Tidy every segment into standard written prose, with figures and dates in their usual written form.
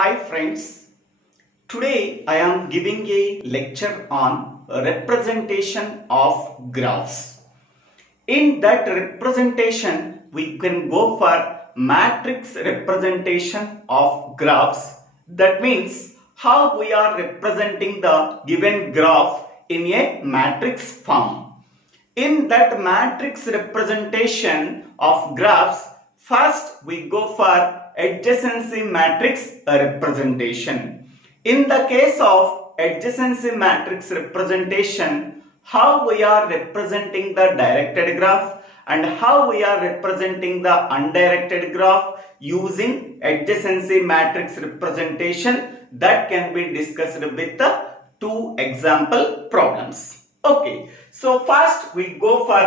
Hi friends, today I am giving a lecture on representation of graphs. In that representation, we can go for matrix representation of graphs. That means how we are representing the given graph in a matrix form. In that matrix representation of graphs, first we go for adjacency matrix representation. In the case of adjacency matrix representation, how we are representing the directed graph and how we are representing the undirected graph using adjacency matrix representation, that can be discussed with the two example problems. Okay, so first we go for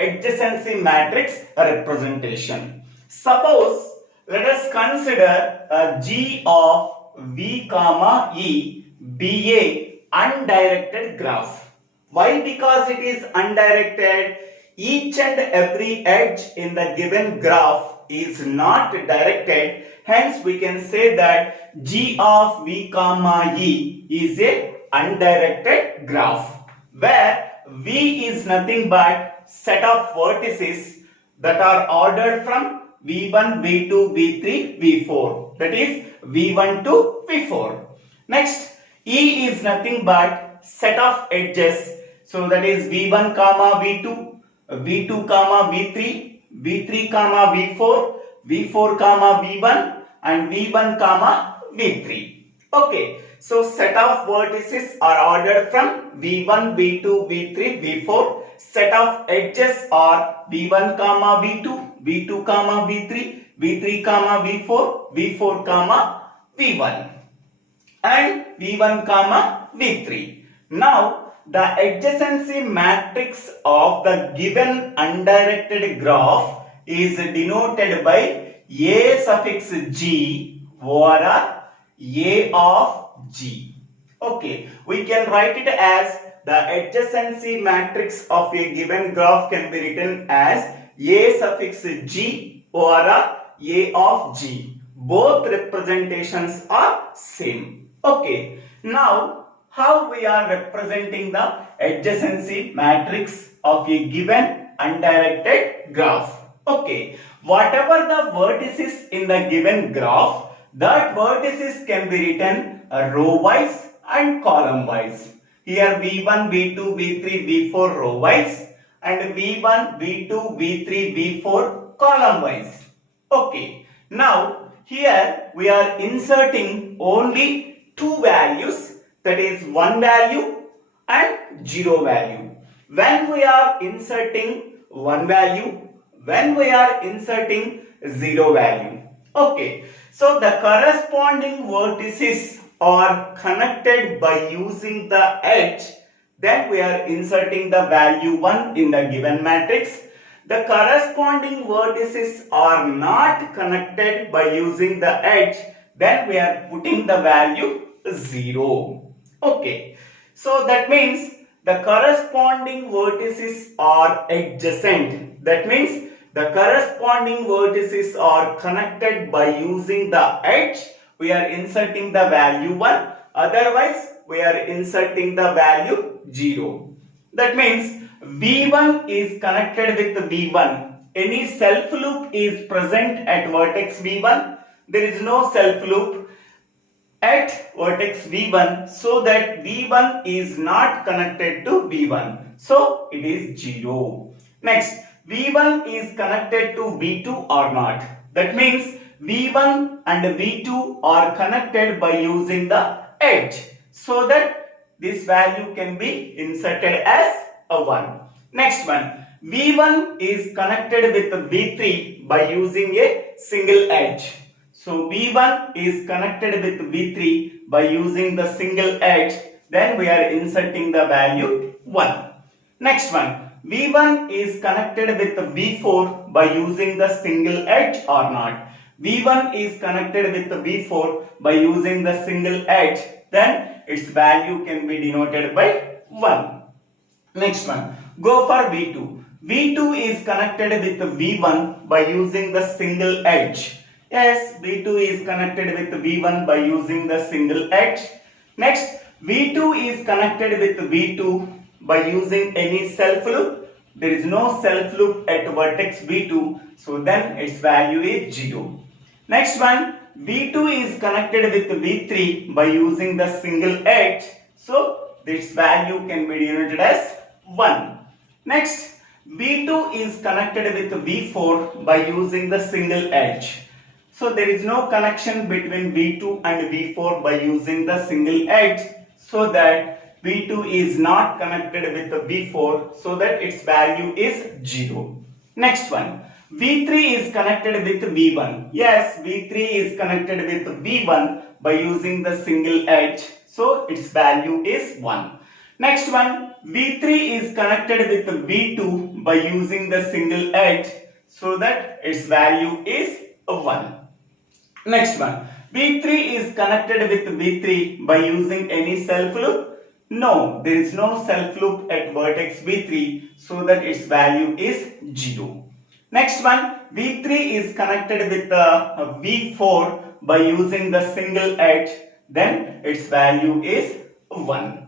adjacency matrix representation. Suppose let us consider G of V comma E be a undirected graph. Why? Because it is undirected. Each and every edge in the given graph is not directed. Hence we can say that G of V comma E is a undirected graph, where V is nothing but set of vertices that are ordered from V1, V2, V3, V4. That is V1 to V4. Next, E is nothing but set of edges. So that is V1 comma V2, V2 comma V3, V3 comma V4, V4 comma V1 and V1 comma V3. Okay. So set of vertices are ordered from V1, V2, V3, V4. Set of edges are V1 comma V2, V2 comma V3, V3 comma V4, V4 comma V1 and V1 comma V3. Now the adjacency matrix of the given undirected graph is denoted by A suffix G or A of G. Okay, we can write it as the adjacency matrix of a given graph can be written as A suffix G or A of G. Both representations are same. Okay, now how we are representing the adjacency matrix of a given undirected graph? Okay, whatever the vertices in the given graph, that vertices can be written row wise and column wise. Here V1, V2, V3, V4 row wise and V1, V2, V3, V4 column wise. Okay. Now here we are inserting only two values, that is one value and zero value. When we are inserting one value, when we are inserting zero value. Okay. So the corresponding vertices are connected by using the edge. Then we are inserting the value 1 in the given matrix. The corresponding vertices are not connected by using the edge. Then we are putting the value 0. Okay. So that means the corresponding vertices are adjacent. That means the corresponding vertices are connected by using the edge. We are inserting the value 1. Otherwise, we are inserting the value 0. That means V1 is connected with V1. Any self loop is present at vertex V1. There is no self loop at vertex V1, so that V1 is not connected to V1. So it is 0. Next, V1 is connected to V2 or not. That means V1 and V2 are connected by using the edge, so that this value can be inserted as a 1. Next one, V1 is connected with V3 by using a single edge. So V1 is connected with V3 by using the single edge. Then we are inserting the value 1. Next one, V1 is connected with V4 by using the single edge or not. V1 is connected with V4 by using the single edge. Then its value can be denoted by 1. Next one, go for V2. V2 is connected with V1 by using the single edge. Yes, V2 is connected with V1 by using the single edge. Next, V2 is connected with V2 by using any self loop. There is no self loop at vertex V2, so then its value is 0. Next one, V2 is connected with V3 by using the single edge, so this value can be denoted as 1. Next, V2 is connected with V4 by using the single edge. So there is no connection between V2 and V4 by using the single edge, so that V2 is not connected with the V4, so that its value is 0. Next one, V3 is connected with V1. Yes, V3 is connected with V1 by using the single edge, so its value is 1. Next one, V3 is connected with V2 by using the single edge, so that its value is 1. Next one, V3 is connected with V3 by using any self loop. No, there is no self loop at vertex V3, so that its value is 0. Next one, V3 is connected with V4 by using the single edge, then its value is 1.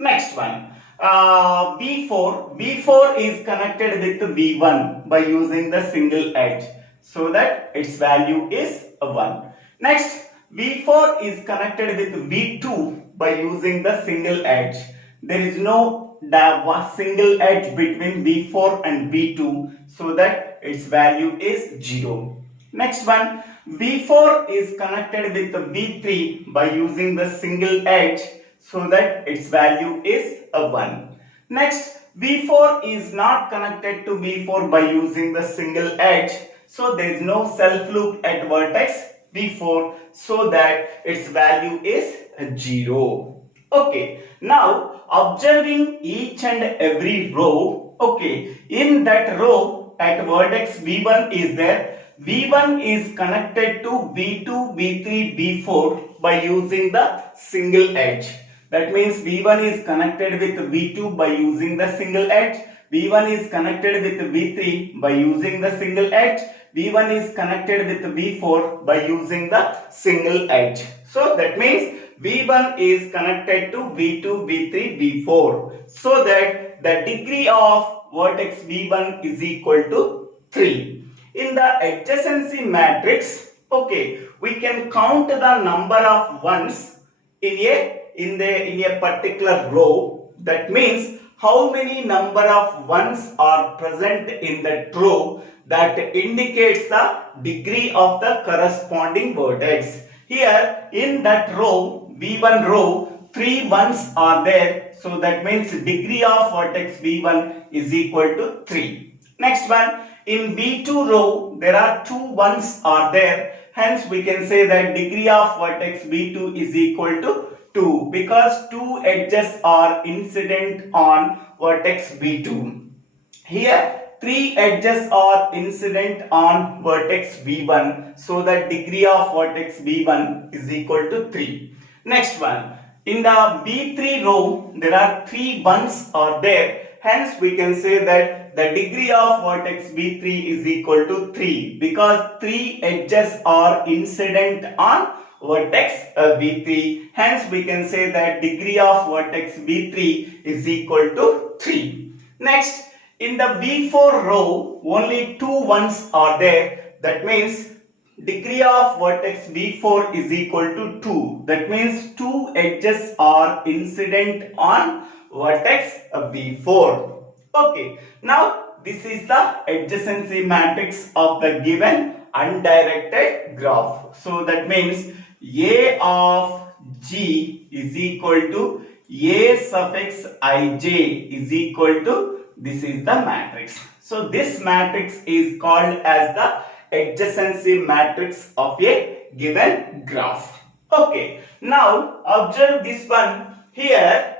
Next one, V4 is connected with V1 by using the single edge, so that its value is 1. Next, V4 is connected with V2 by using the single edge. There is no single edge between V4 and V2, so that its value is 0. Next one, V4 is connected with V3 by using the single edge, so that its value is 1. Next, V4 is not connected to V4 by using the single edge, so there is no self loop at vertex V4, so that its value is 0. Okay, now observing each and every row, okay, in that row at vertex V1 is there, V1 is connected to V2, V3, V4 by using the single edge. That means V1 is connected with V2 by using the single edge, V1 is connected with V3 by using the single edge, V1 is connected with V4 by using the single edge. So that means V1 is connected to V2, V3, V4, so that the degree of vertex V1 is equal to 3. In the adjacency matrix, okay, we can count the number of ones in a particular row. That means how many number of ones are present in that row, that indicates the degree of the corresponding vertex. Here in that row, V1 row, 3 ones are there, so that means degree of vertex V1 is equal to 3. Next one, in V2 row, there are 2 ones are there, hence we can say that degree of vertex V2 is equal to 2, because 2 edges are incident on vertex V2. Here 3 edges are incident on vertex V1, so that degree of vertex V1 is equal to 3. Next one, in the V3 row, there are 3 ones are there, hence we can say that the degree of vertex V3 is equal to 3, because 3 edges are incident on vertex V3, hence we can say that degree of vertex V3 is equal to 3. Next, in the V4 row, only 2 ones are there, that means degree of vertex V4 is equal to 2. That means 2 edges are incident on vertex V4. Okay, now this is the adjacency matrix of the given undirected graph. So that means A of G is equal to A suffix ij is equal to, this is the matrix. So this matrix is called as the adjacency matrix of a given graph. Okay, now observe this one. Here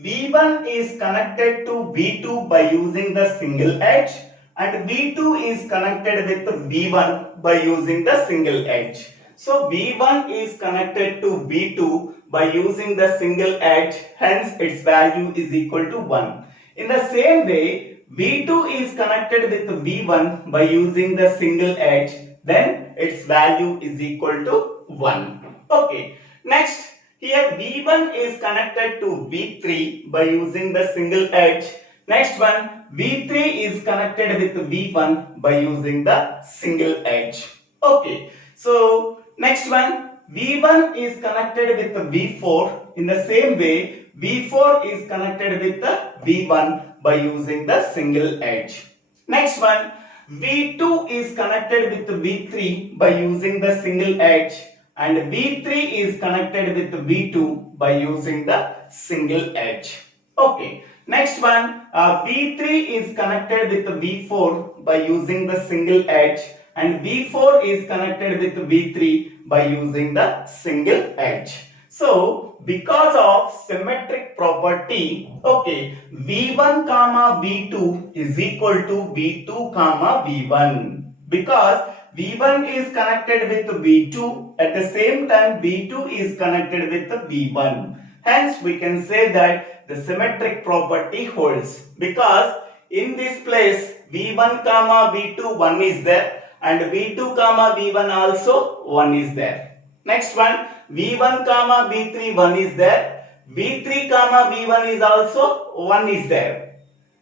V1 is connected to V2 by using the single edge, and V2 is connected with V1 by using the single edge. So V1 is connected to V2 by using the single edge, hence its value is equal to 1. In the same way, V2 is connected with V1 by using the single edge, then its value is equal to 1. Okay. Next, here V1 is connected to V3 by using the single edge. Next one, V3 is connected with V1 by using the single edge. Okay. So next one, V1 is connected with V4. In the same way, V4 is connected with the V1 by using the single edge. Next one, V2 is connected with V3 by using the single edge, and V3 is connected with V2 by using the single edge. Okay. Next one, V3 is connected with V4 by using the single edge, and V4 is connected with V3 by using the single edge. So, because of symmetric property, okay, V1 comma V2 is equal to V2 comma V1. Because V1 is connected with V2, at the same time V2 is connected with V1. Hence, we can say that the symmetric property holds, because in this place V1 comma V2 1 is there, and V2 comma V1 also 1 is there. Next one, V1 comma V3 1 is there, V3 comma V1 is also 1 is there.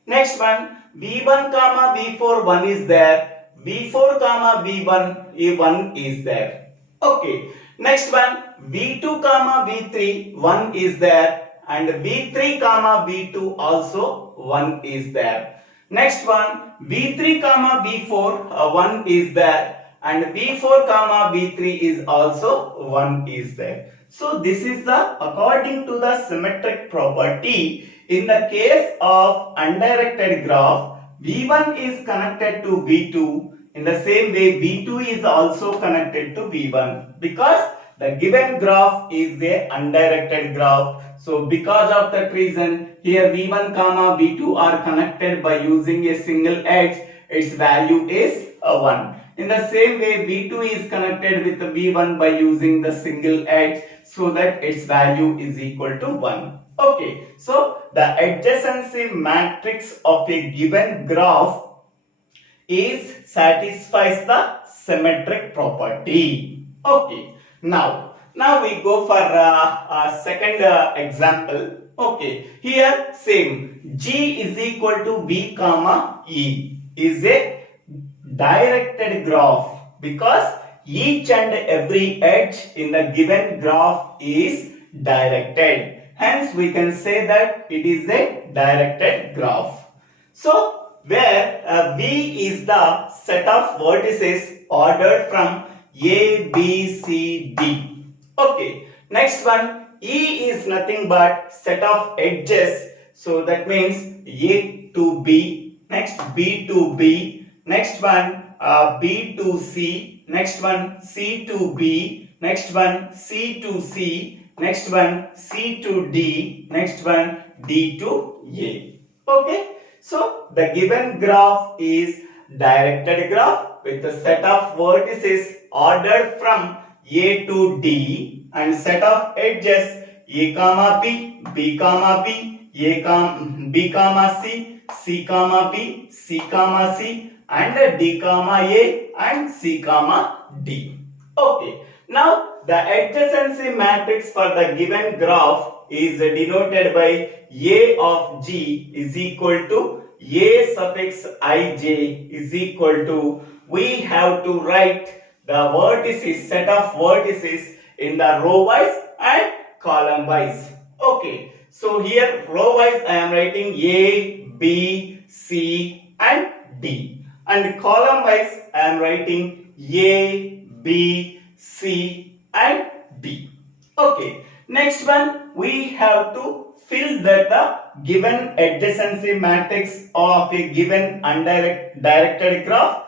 Next one, V1 comma V4 1 is there, V4 comma V1 1 is there. Okay. Next one, V2 comma V3 1 is there, and V3 comma V2 also 1 is there. Next one, V3 comma V4 1 is there, and V4 comma V3 is also 1 is there. So this is the according to the symmetric property. In the case of undirected graph, V1 is connected to V2. In the same way, V2 is also connected to V1, because the given graph is a undirected graph. So because of that reason, here V1 comma V2 are connected by using a single edge. Its value is 1. In the same way, V2 is connected with V1 by using the single edge, so that its value is equal to 1. Okay. So the adjacency matrix of a given graph satisfies the symmetric property. Okay. Now we go for a second example. Okay. Here same, G is equal to V comma E is a directed graph, because each and every edge in the given graph is directed. Hence we can say that it is a directed graph. So where V is the set of vertices ordered from A, B, C, D. Okay. Next one, E is nothing but set of edges. So that means A to B, next B to B, next one B to C, next one C to B, next one C to C, next one C to D, next one D to A. Okay. So the given graph is directed graph with a set of vertices ordered from A to D and set of edges A comma B, B comma B, B comma C, C comma B, C comma C, and D comma A and C comma D. Okay. Now the adjacency matrix for the given graph is denoted by A of G is equal to A suffix ij is equal to, we have to write the vertices, set of vertices in the row wise and column wise. Okay. So here row wise I am writing A, B, C and D, and column wise I am writing A, B, C and D. Okay. Next one, we have to fill that the given adjacency matrix of a given directed graph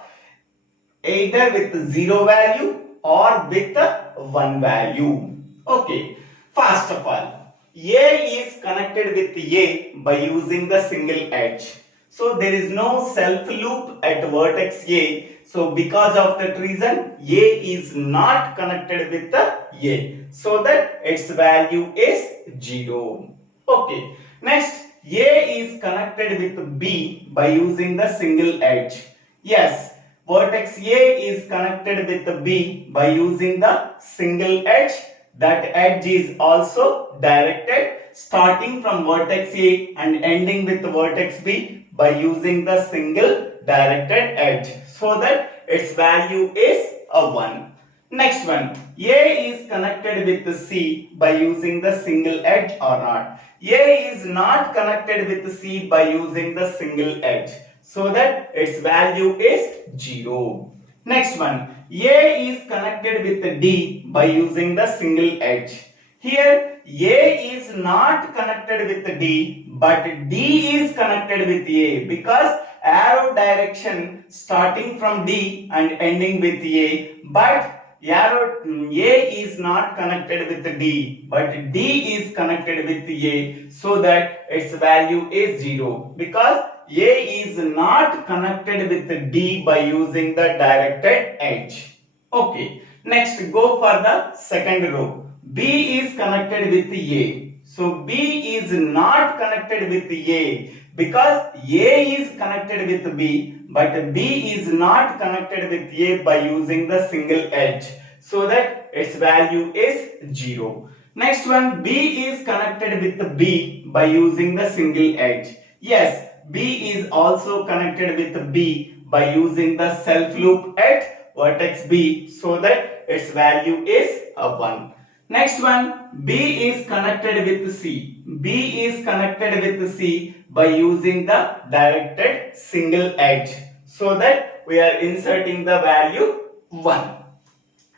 either with 0 value or with 1 value. Okay. First of all, A is connected with A by using the single edge. So there is no self loop at vertex A. So because of that reason, A is not connected with the A, so that its value is 0. Okay. Next, A is connected with B by using the single edge. Yes, vertex A is connected with B by using the single edge. That edge is also directed starting from vertex A and ending with vertex B by using the single directed edge, so that its value is a 1. Next one, A is connected with C by using the single edge or not. A is not connected with C by using the single edge, so that its value is 0. Next one, A is connected with D by using the single edge. Here A is not connected with D, but D is connected with A, because arrow direction starting from D and ending with A, but arrow A is not connected with D, but D is connected with A, so that its value is 0, because A is not connected with D by using the directed edge. Okay, next go for the second row. B is connected with A. So B is not connected with A, because A is connected with B, but B is not connected with A by using the single edge, so that its value is 0. Next one, B is connected with B by using the single edge. Yes, B is also connected with B by using the self loop at vertex B, so that its value is a 1. Next one, B is connected with C. B is connected with C by using the directed single edge, so that we are inserting the value 1.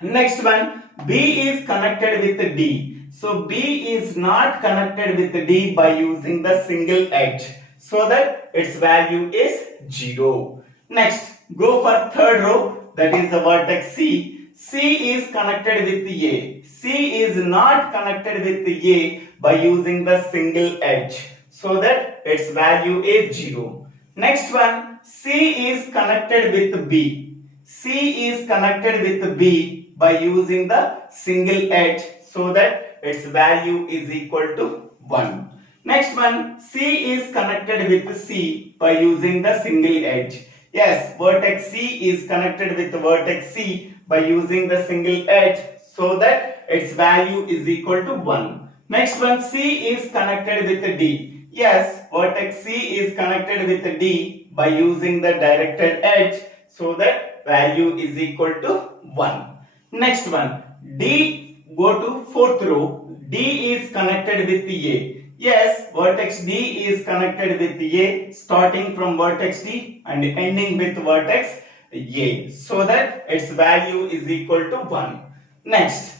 Next one, B is connected with D. So B is not connected with D by using the single edge, so that its value is 0. Next, go for third row, that is the vertex C. C is connected with A. C is not connected with A by using the single edge, so that its value is 0. Next one, C is connected with B. C is connected with B by using the single edge, so that its value is equal to 1. Next one, C is connected with C by using the single edge. Yes, vertex C is connected with vertex C by using the single edge, so that its value is equal to 1. Next one, C is connected with D. Yes, vertex C is connected with D by using the directed edge, so that value is equal to 1. Next one, D, go to fourth row. D is connected with A. Yes, vertex D is connected with A starting from vertex D and ending with vertex A, so that its value is equal to 1. Next,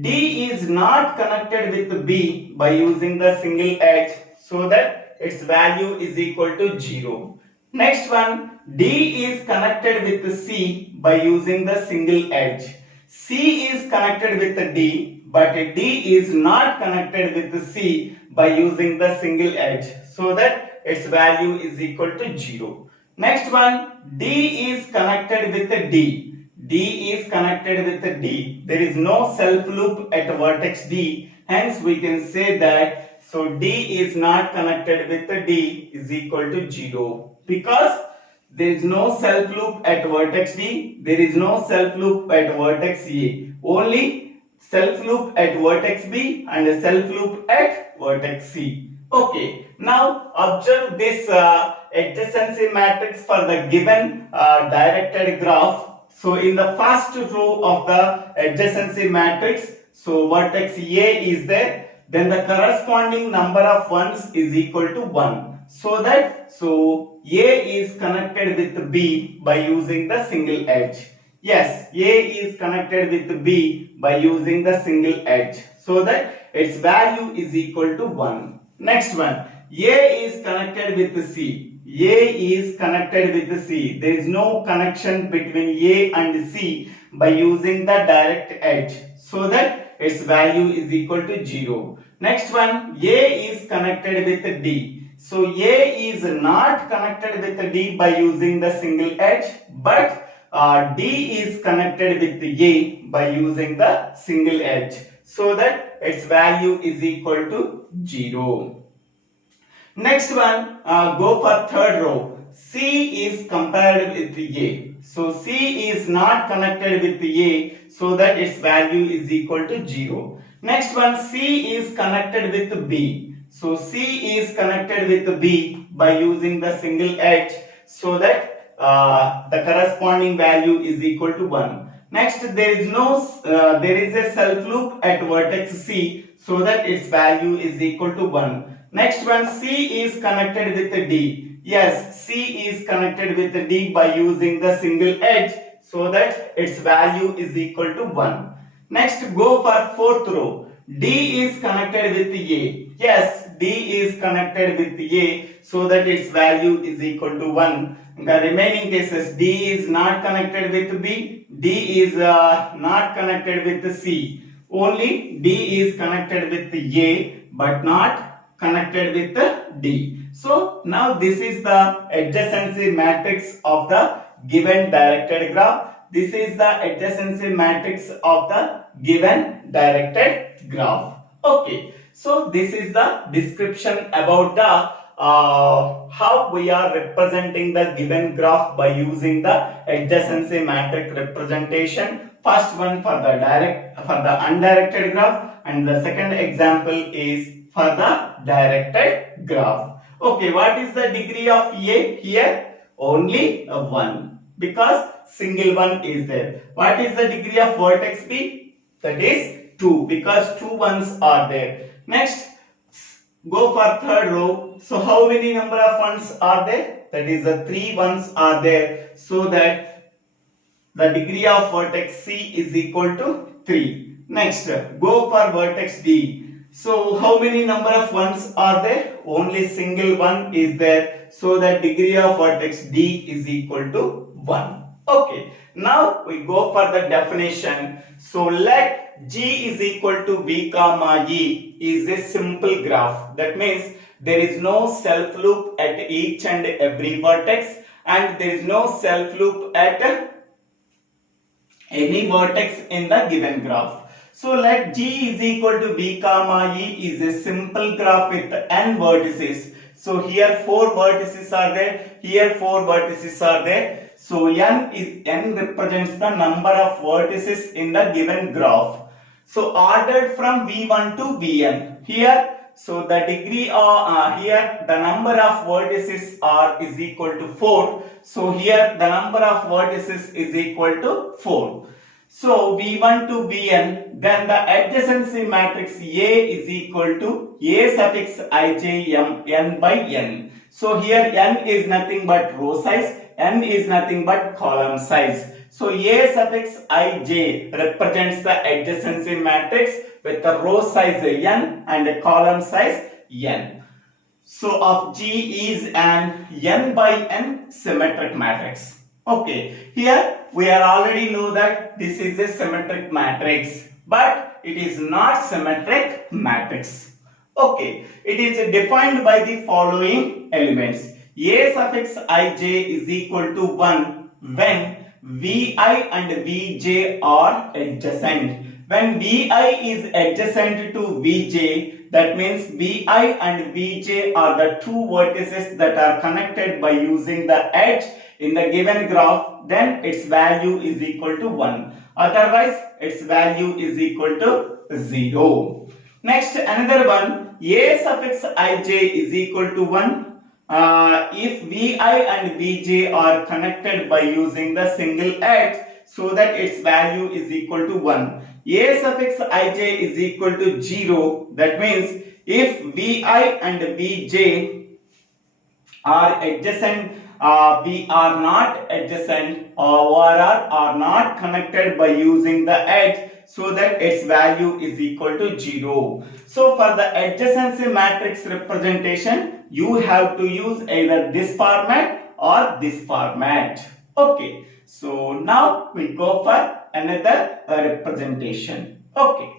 D is not connected with B by using the single edge, so that its value is equal to 0. Next one, D is connected with C by using the single edge. C is connected with D, but D is not connected with C by using the single edge, so that its value is equal to 0. Next one, D is connected with D. D is connected with D. There is no self loop at vertex D, hence we can say that, so D is not connected with D is equal to 0, because there is no self loop at vertex D, there is no self loop at vertex A, only self loop at vertex B and a self loop at vertex C. Okay, now observe this adjacency matrix for the given directed graph. So in the first row of the adjacency matrix, so vertex A is there, then the corresponding number of ones is equal to 1. So that, so A is connected with B by using the single edge. Yes, A is connected with B by using the single edge, so that its value is equal to 1. Next one, A is connected with C. A is connected with C. There is no connection between A and C by using the direct edge, so that its value is equal to 0. Next one, A is connected with D. So A is not connected with D by using the single edge, but D is connected with A by using the single edge, so that its value is equal to 0. Next one, go for third row. C is compared with A. So C is not connected with A, so that its value is equal to 0. Next one, C is connected with B. So C is connected with B by using the single edge, so that the corresponding value is equal to 1. Next, there is a self loop at vertex C, so that its value is equal to 1. Next one, C is connected with D. Yes, C is connected with D by using the single edge, so that its value is equal to 1. Next, go for fourth row. D is connected with A. Yes, D is connected with A, so that its value is equal to 1. In the remaining cases, D is not connected with B, D is not connected with C. Only D is connected with A, but not connected with D. So now this is the adjacency matrix of the given directed graph. This is the adjacency matrix of the given directed graph. Okay, so this is the description about the how we are representing the given graph by using the adjacency matrix representation. First one for the undirected graph, and the second example is for the directed graph. Okay, what is the degree of A here? Only 1, because single one is there. What is the degree of vertex B? That is 2, because 2 ones are there. Next, go for third row. So how many number of ones are there? That is the 3 ones are there, so that the degree of vertex C is equal to 3. Next, go for vertex D. So how many number of ones are there? Only single one is there, so that degree of vertex D is equal to 1. Okay, now we go for the definition. So let G is equal to B comma E is a simple graph. That means there is no self loop at each and every vertex, and there is no self loop at any vertex in the given graph. So let G is equal to B comma E is a simple graph with n vertices. So here 4 vertices are there, here 4 vertices are there. So n represents the number of vertices in the given graph. So ordered from V1 to Vn. Here, so the degree of here the number of vertices is equal to 4. So here the number of vertices is equal to 4. So V1 to Vn, then the adjacency matrix A is equal to A suffix ij m n by n. So here n is nothing but row size, n is nothing but column size. So A suffix ij represents the adjacency matrix with the row size n and a column size n. So of G is an n by n symmetric matrix. Okay, here we are already know that this is a symmetric matrix, but it is not symmetric matrix. Okay, it is defined by the following elements. A suffix ij is equal to 1 when Vi and Vj are adjacent. When Vi is adjacent to Vj, that means Vi and Vj are the two vertices that are connected by using the edge in the given graph, then its value is equal to 1. Otherwise, its value is equal to 0. Next, another one, A suffix ij is equal to 1 if Vi and Vj are connected by using the single edge, so that its value is equal to 1. A suffix ij is equal to 0. That means if Vi and Vj are adjacent, we are not adjacent or are not connected by using the edge, so that its value is equal to 0. So for the adjacency matrix representation, you have to use either this format or this format. Okay, so now we go for another representation. Okay.